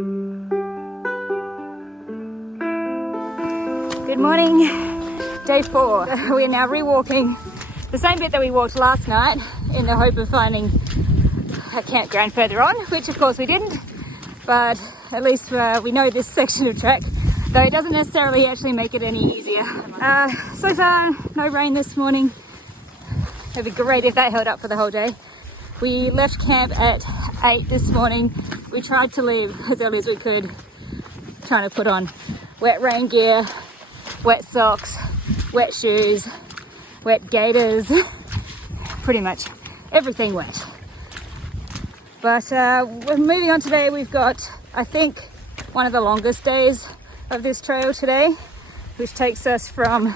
Good morning, day 4. We are now rewalking the same bit that we walked last night in the hope of finding a campground further on, which of course we didn't, but at least we know this section of track, though it doesn't necessarily actually make it any easier. So far, no rain this morning. It'd be great if that held up for the whole day. We left camp at 8 this morning. We tried to leave as early as we could, trying to put on wet rain gear, wet socks, wet shoes, wet gaiters, pretty much everything wet. But we're moving on today. We've got, I think, one of the longest days of this trail today, which takes us from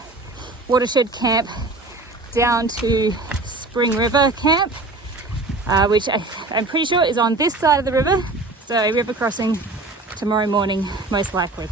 Watershed Camp down to Spring River Camp, which I'm pretty sure is on this side of the river. So river crossing tomorrow morning, most likely.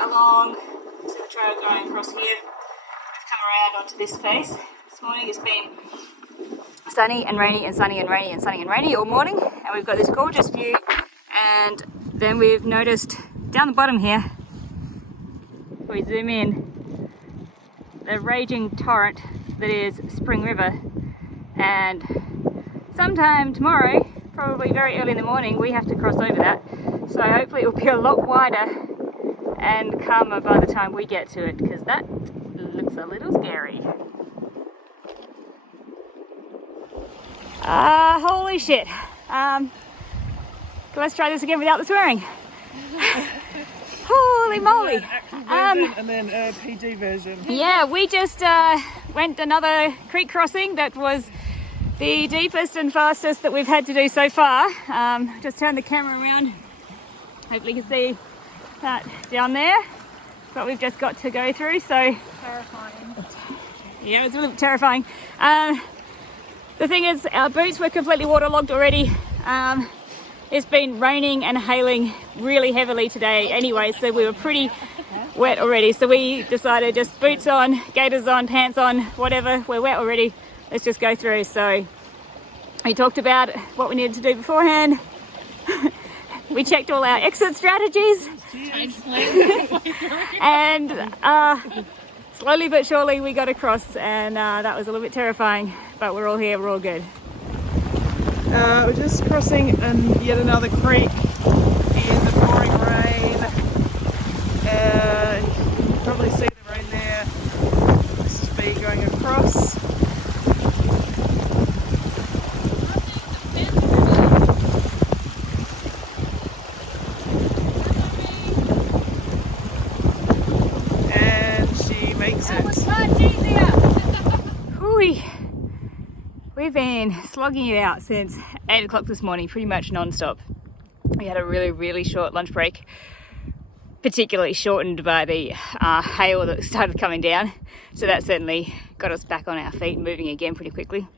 Along to the trail going across here. We've come around onto this face. This morning it's been sunny and rainy and sunny and rainy and sunny and rainy all morning, and we've got this gorgeous view. And then we've noticed down the bottom here, if we zoom in, the raging torrent that is Spring River. And sometime tomorrow, probably very early in the morning, we have to cross over that. So hopefully it will be a lot wider and calmer by the time we get to it, because that looks a little scary. Holy shit. Let's try this again without the swearing. Holy moly. And then a PG version. Yeah, we just went another creek crossing that was the deepest and fastest that we've had to do so far. Just turn the camera around. Hopefully you can see that down there, what we've just got to go through. So terrifying. Yeah, it's a little bit terrifying. The thing is, our boots were completely waterlogged already. It's been raining and hailing really heavily today anyway, so we were pretty wet already. So we decided just boots on, gaiters on, pants on, whatever, we're wet already, let's just go through. So we talked about what we needed to do beforehand. We checked all our exit strategies, and slowly but surely we got across, and that was a little bit terrifying, but we're all here, we're all good. We're just crossing yet another creek in the pouring rain. You can probably see the rain there. This is me going across. We've been slogging it out since 8 o'clock this morning, pretty much non-stop. We had a really short lunch break, particularly shortened by the hail that started coming down. So that certainly got us back on our feet, moving again pretty quickly.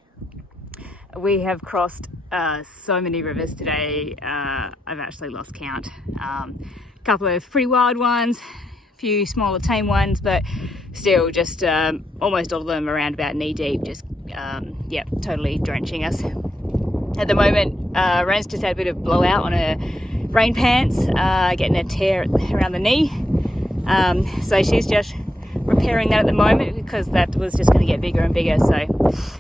We have crossed so many rivers today, I've actually lost count. A couple of pretty wild ones, a few smaller tame ones, but still just almost all of them around about knee deep, just totally drenching us. At the moment, Ren's just had a bit of blowout on her rain pants, getting a tear around the knee. So she's just repairing that at the moment, because that was just going to get bigger and bigger. So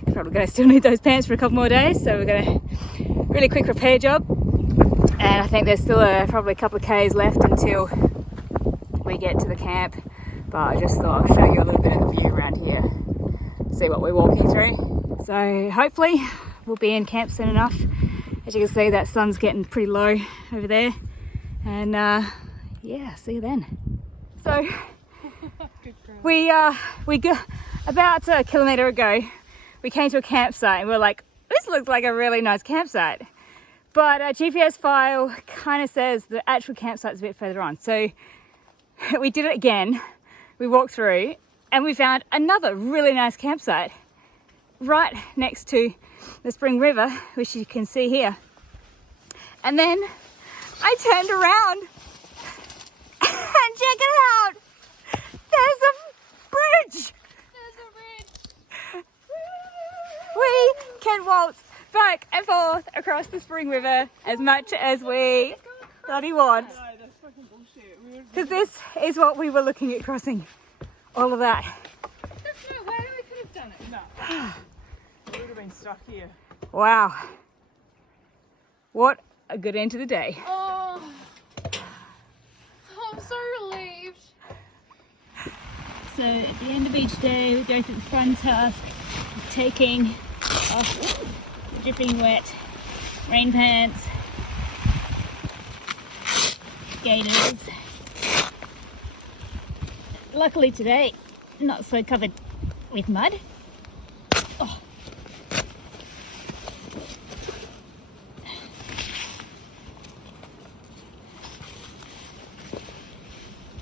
we're probably going to still need those pants for a couple more days. So we're going to really quick repair job. And I think there's still probably a couple of Ks left until we get to the camp. But I just thought I'll show you a little bit of the view around here, see what we're walking through. So hopefully we'll be in camp soon enough. As you can see, that sun's getting pretty low over there. And yeah, see you then. So we got about a kilometre ago, we came to a campsite and we're like, this looks like a really nice campsite. But our GPS file kind of says the actual campsite's a bit further on. So we did it again. We walked through and we found another really nice campsite. right next to the Spring River, which you can see here. And then I turned around and check it out. There's a bridge. We can waltz back and forth across the Spring River as much as we bloody want. No, that's fucking bullshit. Because this is what we were looking at crossing. All of that. There's no way we could have done it. No. We would have been stuck here. Wow. What a good end to the day. Oh, I'm so relieved. So at the end of each day, we go through the fun task of taking off the dripping wet rain pants, gaiters. Luckily today, not so covered with mud. Oh.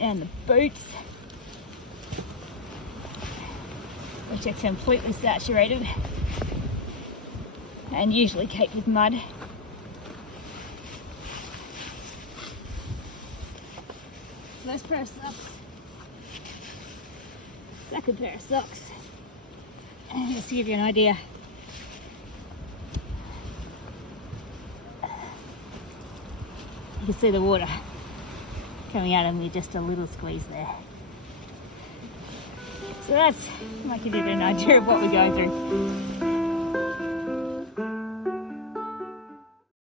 And the boots, which are completely saturated and usually caked with mud. First pair of socks, second pair of socks, and just to give you an idea, you can see the water coming out of me, just a little squeeze there. So that's, might give you an idea of what we're going through.